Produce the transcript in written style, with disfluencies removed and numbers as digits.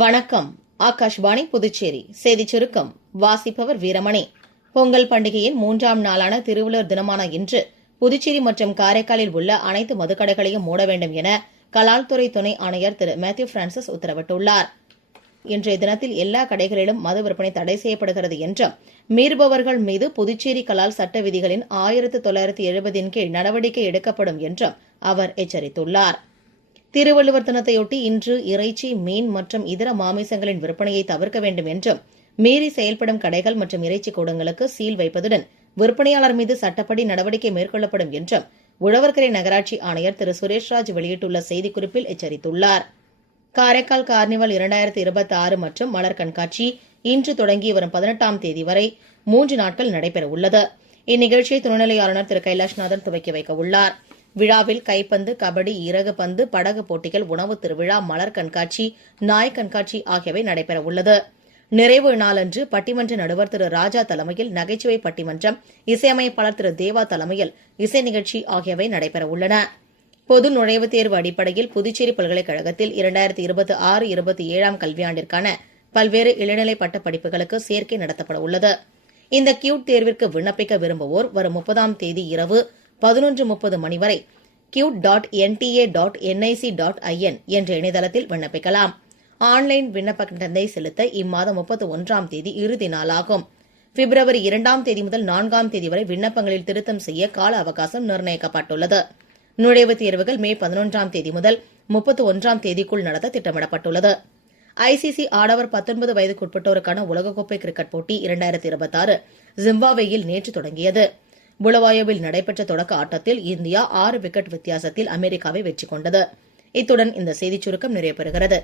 வணக்கம். ஆகாஷ்வாணி புதுச்சேரி செய்திச் சுருக்கம் வாசிப்பவர் வீரமணி. பொங்கல் பண்டிகையின் 3ஆம் நாளான திருவள்ளுவர் தினமான இன்று புதுச்சேரி மற்றும் காரைக்காலில் உள்ள அனைத்து மதுக்கடைகளையும் மூட வேண்டும் என கலால்துறை துணை ஆணையர் திரு மேத்யூ பிரான்சிஸ் உத்தரவிட்டுள்ளார். இன்றைய தினத்தில் எல்லா கடைகளிலும் மது விற்பனை தடை செய்யப்படுகிறது என்றும் மீறுபவர்கள் மீது புதுச்சேரி கலால் சட்ட விதிகளின் 1970 கீழ் நடவடிக்கை எடுக்கப்படும் என்றும் அவர் எச்சரித்துள்ளார். திருவள்ளுவர் தினத்தையொட்டி இன்று இறைச்சி, மீன் மற்றும் இதர மாமிசங்களின் விற்பனையை தவிர்க்க வேண்டும் என்றும் மீறி செயல்படும் கடைகள் மற்றும் இறைச்சி கூடங்களுக்கு சீல் வைப்பதுடன் விற்பனையாளர் மீது சட்டப்படி நடவடிக்கை மேற்கொள்ளப்படும் என்றும் உழவர்கரை நகராட்சி ஆணையர் திரு சுரேஷ்ராஜ் வெளியிட்டுள்ள செய்திக்குறிப்பில் எச்சரித்துள்ளார். காரைக்கால் கார்னிவல் 2026 மற்றும் மலர் கண்காட்சி இன்று தொடங்கி வரும் 18ஆம் தேதி வரை 3 நாட்கள் நடைபெறவுள்ளது. இந்நிகழ்ச்சியை துணைநிலை ஆளுநர் திரு கைலாஷ்நாதன் துவக்கி வைக்க உள்ளார். விழாவில் கைப்பந்து, கபடி, இறகு பந்து, படகு போட்டிகள், உணவு திருவிழா, மலர் கண்காட்சி, நாய் கண்காட்சி ஆகியவை நடைபெறவுள்ளது. நிறைவு நாளன்று பட்டிமன்ற நடுவர் திரு ராஜா தலைமையில் நகைச்சுவை பட்டிமன்றம், இசையமைப்பாளர் திரு தேவா தலைமையில் இசை நிகழ்ச்சி ஆகியவை நடைபெறவுள்ளன. பொது நுழைவுத் தேர்வு அடிப்படையில் புதுச்சேரி பல்கலைக்கழகத்தில் 2026-27 கல்வியாண்டிற்கான பல்வேறு இளநிலை பட்டப் படிப்புகளுக்கு சேர்க்கை நடத்தப்பட உள்ளது. இந்த கியூட் தேர்விற்கு விண்ணப்பிக்க விரும்புவோர் வரும் 30ஆம் தேதி இரவு 11:30 மணி வரை qt.nta.nic.in என்ற இணையதளத்தில் விண்ணப்பிக்கலாம். ஆன்லைன் விண்ணப்ப கட்டணத்தை செலுத்த இம்மாதம் 31ஆம் தேதி இறுதி நாளாகும். பிப்ரவரி 2ஆம் தேதி முதல் 4ஆம் தேதி வரை விண்ணப்பங்களில் திருத்தம் செய்ய கால அவகாசம் நிர்ணயிக்கப்பட்டுள்ளது. நுழைவுத் தேர்வுகள் மே 11ஆம் தேதி முதல் 31ஆம் தேதிக்குள் நடத்த திட்டமிடப்பட்டுள்ளது. ஐசிசி ஆடவர் 19 வயதுக்குட்பட்டோருக்கான உலகக்கோப்பை கிரிக்கெட் போட்டி 2026 ஜிம்பாப்வேயில் நேற்று தொடங்கியது. புலவாயோவில் நடைபெற்ற தொடக்க ஆட்டத்தில் இந்தியா 6 விக்கெட் வித்தியாசத்தில் அமெரிக்காவை வெற்றி கொண்டது. இத்துடன் இந்த செய்திச் சுருக்கம் நிறைவு பெறுகிறது.